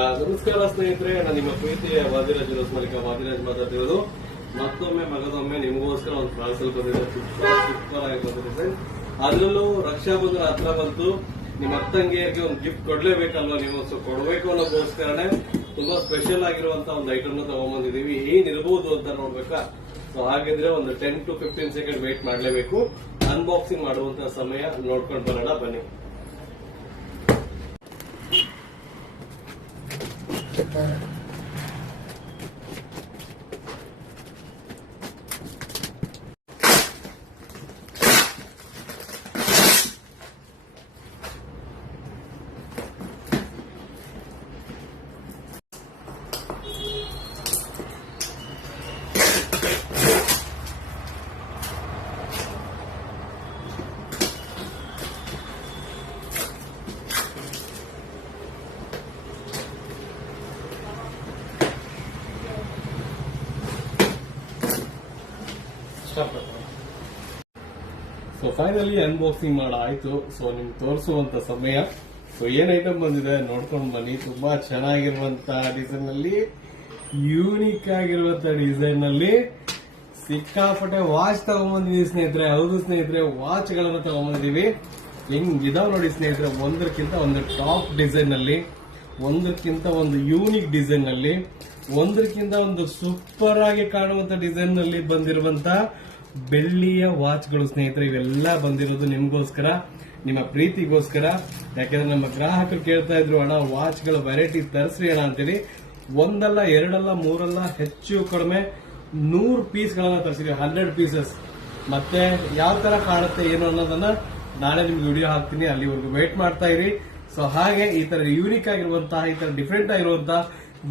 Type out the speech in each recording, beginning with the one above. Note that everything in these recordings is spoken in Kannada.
ನಮಸ್ಕಾರ ಸ್ನೇಹಿತರೆ, ನಾನು ನಿಮ್ಮ ಪ್ರೀತಿಯ ವಾದಿರಾಜ್ ಮಾಲೀಕ ವಾದಿರಾಜ್ ಮಾತಾಡ್ತಿರೋದು. ಮತ್ತೊಮ್ಮೆ ಮಗದೊಮ್ಮೆ ನಿಮಗೋಸ್ಕರ ಒಂದು ಪಾರ್ಸಲ್ ಬಂದಿದೆ. ಸೂಪರ್ ಆಗಿ ಬಂದಿದೆ. ಅದರಲ್ಲೂ ರಕ್ಷಾ ಬಂಧನ ಹತ್ರ ಬಂತು. ನಿಮ್ಮ ಅತ್ತಂಗಿಯರಿಗೆ ಒಂದು ಗಿಫ್ಟ್ ಕೊಡ್ಲೇಬೇಕಲ್ವಾ ನೀವು, ಸೊ ಕೊಡಬೇಕು ಅನ್ನೋದಕ್ಕೋಸ್ಕರನೇ ತುಂಬಾ ಸ್ಪೆಷಲ್ ಆಗಿರುವಂತ ಒಂದು ಐಟಮ್ ನ ತಗೊಂಡ್ಬಂದಿದೀವಿ. ಏನಿರಬಹುದು ಅಂತ ನೋಡ್ಬೇಕಾ? ಸೊ ಹಾಗಿದ್ರೆ ಒಂದು 10 to 15 ಸೆಕೆಂಡ್ ವೇಟ್ ಮಾಡಲೇಬೇಕು. ಅನ್ಬಾಕ್ಸಿಂಗ್ ಮಾಡುವಂತ ಸಮಯ ನೋಡ್ಕೊಂಡು ಬರೋಣ ಬನ್ನಿ. ಸೊ ಫೈನಲಿ ಅನ್ಬಾಕ್ಸಿಂಗ್ ಮಾಡಾಯ್ತು. ಸೊ ನಿಮ್ಗೆ ತೋರಿಸುವಂತ ಸಮಯ. ಸೊ ಏನ್ ಐಟಮ್ ಬಂದಿದೆ ನೋಡ್ಕೊಂಡು ಬನ್ನಿ. ತುಂಬಾ ಚೆನ್ನಾಗಿರುವಂತ ಡಿಸೈನ್ ನಲ್ಲಿ, ಯೂನಿಕ್ ಆಗಿರುವಂತ ಡಿಸೈನ್ ನಲ್ಲಿ ಸಿಕ್ಕಾಪಟ್ಟೆ ವಾಚ್ ತಗೊಂಡ್ಬಂದಿದೀವಿ ಸ್ನೇಹಿತರೆ. ಹೌದು ಸ್ನೇಹಿತರೆ, ವಾಚ್ ಗಳನ್ನ ತಗೊಂಡ್ಬಂದಿದೀವಿ. ಹಿಂಗ್ ಇದಾವ್ ನೋಡಿ ಸ್ನೇಹಿತರೆ, ಒಂದಕ್ಕಿಂತ ಒಂದು ಟಾಪ್ ಡಿಸೈನ್ ನಲ್ಲಿ, ಒಂದಕ್ಕಿಂತ ಒಂದು ಯೂನಿಕ್ ಡಿಸೈನ್ ನಲ್ಲಿ, ಒಂದಕ್ಕಿಂತ ಒಂದು ಸೂಪರ್ ಆಗಿ ಕಾಣುವಂತ ಡಿಸೈನ್ ನಲ್ಲಿ ಬಂದಿರುವಂತ ಬೆಳ್ಳಿಯ ವಾಚ್ಗಳು ಸ್ನೇಹಿತರೆ. ಇವೆಲ್ಲ ಬಂದಿರೋದು ನಿಮ್ಗೋಸ್ಕರ, ನಿಮ್ಮ ಪ್ರೀತಿಗೋಸ್ಕರ. ಯಾಕಂದ್ರೆ ನಮ್ಮ ಗ್ರಾಹಕರು ಕೇಳ್ತಾ ಇದ್ರು, ಅಣ್ಣ ವಾಚ್ಗಳ ವೆರೈಟಿ ತರಿಸ್ರಿ ಅಣ್ಣ ಅಂತೇಳಿ. ಒಂದಲ್ಲ, ಎರಡಲ್ಲ, ಮೂರಲ್ಲ, ಹೆಚ್ಚು ಕಡಿಮೆ 100 ಪೀಸ್ಗಳನ್ನ ತರಿಸಿದ್ವಿ. 100 ಪೀಸಸ್. ಮತ್ತೆ ಯಾವ ತರ ಕಾಣುತ್ತೆ ಏನು ಅನ್ನೋದನ್ನ ನಾಳೆ ನಿಮ್ಗೆ ವಿಡಿಯೋ ಹಾಕ್ತೀನಿ. ಅಲ್ಲಿವರೆಗೂ ವೇಟ್ ಮಾಡ್ತಾ ಇರಿ. ಸೊ ಹಾಗೆ ಈ ತರ ಯೂನಿಕ್ ಆಗಿರುವಂತಹ, ಈ ತರ ಡಿಫ್ರೆಂಟ್ ಆಗಿರುವಂತಹ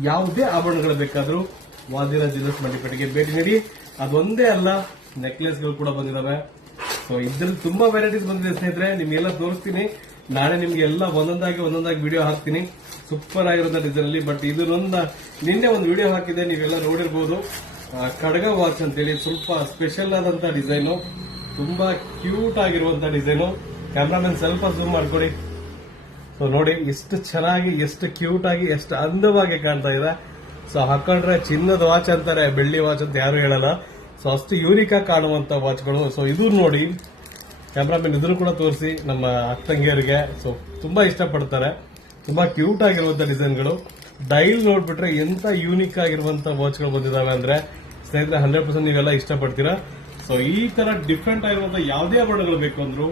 ಯಾವುದೇ ಆಭರಣಗಳು ಬೇಕಾದ್ರೂ ವಾದಿರಾಜ್ ಜ್ಯುವೆಲ್ಲರ್ಸ್ ಮಂಡಿಪೇಟೆಗೆ ಭೇಟಿ ನೀಡಿ. ಅದೊಂದೇ ಅಲ್ಲ, ನೆಕ್ಲೆಸ್ಗಳು ಕೂಡ ಬಂದಿದಾವೆ. ಸೊ ಇದ್ರಲ್ಲಿ ತುಂಬಾ ವೆರೈಟೀಸ್ ಬಂದಿದೆ ಸ್ನೇಹಿತರೆ. ನಿಮ್ಗೆಲ್ಲ ತೋರಿಸ್ತೀನಿ. ನಾಳೆ ನಿಮ್ಗೆ ಎಲ್ಲ ಒಂದೊಂದಾಗಿ ವಿಡಿಯೋ ಹಾಕ್ತೀನಿ, ಸೂಪರ್ ಆಗಿರೋ ಡಿಸೈನ್ ಅಲ್ಲಿ. ಬಟ್ ನಿನ್ನೆ ಒಂದು ವಿಡಿಯೋ ಹಾಕಿದೆ, ನೀವೆಲ್ಲ ನೋಡಿರ್ಬೋದು. ಖಡ್ಗ ವಾಚ್ ಅಂತೇಳಿ ಸ್ವಲ್ಪ ಸ್ಪೆಷಲ್ ಆದಂತ ಡಿಸೈನು, ತುಂಬಾ ಕ್ಯೂಟ್ ಆಗಿರುವಂತ ಡಿಸೈನು. ಕ್ಯಾಮ್ರಾಮನ್ ಸ್ವಲ್ಪ ಜೂಮ್ ಮಾಡ್ಕೊಡಿ. ಸೊ ನೋಡಿ ಎಷ್ಟು ಚೆನ್ನಾಗಿ, ಎಷ್ಟು ಕ್ಯೂಟ್ ಆಗಿ, ಎಷ್ಟು ಅಂದವಾಗಿ ಕಾಣ್ತಾ ಇದೆ. ಸೊ ಹಾಕೊಂಡ್ರೆ ಚಿನ್ನದ ವಾಚ್ ಅಂತಾರೆ, ಬೆಳ್ಳಿ ವಾಚ್ ಅಂತ ಯಾರು ಹೇಳಲ್ಲ. ಸೊ ಅಷ್ಟು ಯೂನಿಕ್ ಆಗಿ ಕಾಣುವಂತ ವಾಚ್ಗಳು. ಸೊ ಇದು ನೋಡಿ, ಕ್ಯಾಮ್ರಾಮನ್ ಇದನ್ನು ಕೂಡ ತೋರಿಸಿ ನಮ್ಮ ಅಕ್ಕಂಗಿಯರಿಗೆ. ಸೊ ತುಂಬಾ ಇಷ್ಟಪಡ್ತಾರೆ. ತುಂಬಾ ಕ್ಯೂಟ್ ಆಗಿರುವಂತ ಡಿಸೈನ್ಗಳು. ಡೈಲ್ ನೋಡ್ಬಿಟ್ರೆ ಎಂತ ಯೂನಿಕ್ ಆಗಿರುವಂತ ವಾಚ್ಗಳು ಬಂದಿದಾವೆ ಅಂದ್ರೆ ಸ್ನೇಹಿತರೆ, 100% ನೀವೆಲ್ಲ ಇಷ್ಟಪಡ್ತೀರಾ. ಸೊ ಈ ತರ ಡಿಫ್ರೆಂಟ್ ಆಗಿರುವಂತ ಯಾವುದೇ ಆಭರಣಗಳು ಬೇಕು ಅಂದ್ರು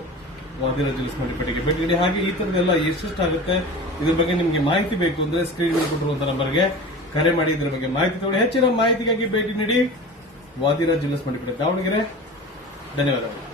ವಾದಿರಾಜ್ ಜ್ಯುವೆಲ್ಲರ್ಸ್ ಮಂಡಿಪೇಟೆಗೆ ಭೇಟಿ ನೀಡಿ. ಹಾಗೆ ಈ ತರದೆಲ್ಲ ಎಷ್ಟೆಷ್ಟಾಗುತ್ತೆ ಇದ್ರ ಬಗ್ಗೆ ನಿಮ್ಗೆ ಮಾಹಿತಿ ಬೇಕು ಅಂದ್ರೆ ಸ್ಕ್ರೀನ್ ಮೇಲೆ ಕೊಟ್ಟಿರುವಂತ ನಂಬರ್ಗೆ ಕರೆ ಮಾಡಿ ಇದ್ರ ಬಗ್ಗೆ ಮಾಹಿತಿ ತಗೊಳ್ಳಿ. ಹೆಚ್ಚಿನ ಮಾಹಿತಿಗಾಗಿ ಭೇಟಿ ನೀಡಿ ವಾದಿರಾಜ್ ಜ್ಯುವೆಲ್ಲರ್ಸ್ ಮಂಡಿಪೇಟೆ, ದಾವಣಗೆರೆ. ಧನ್ಯವಾದಗಳು.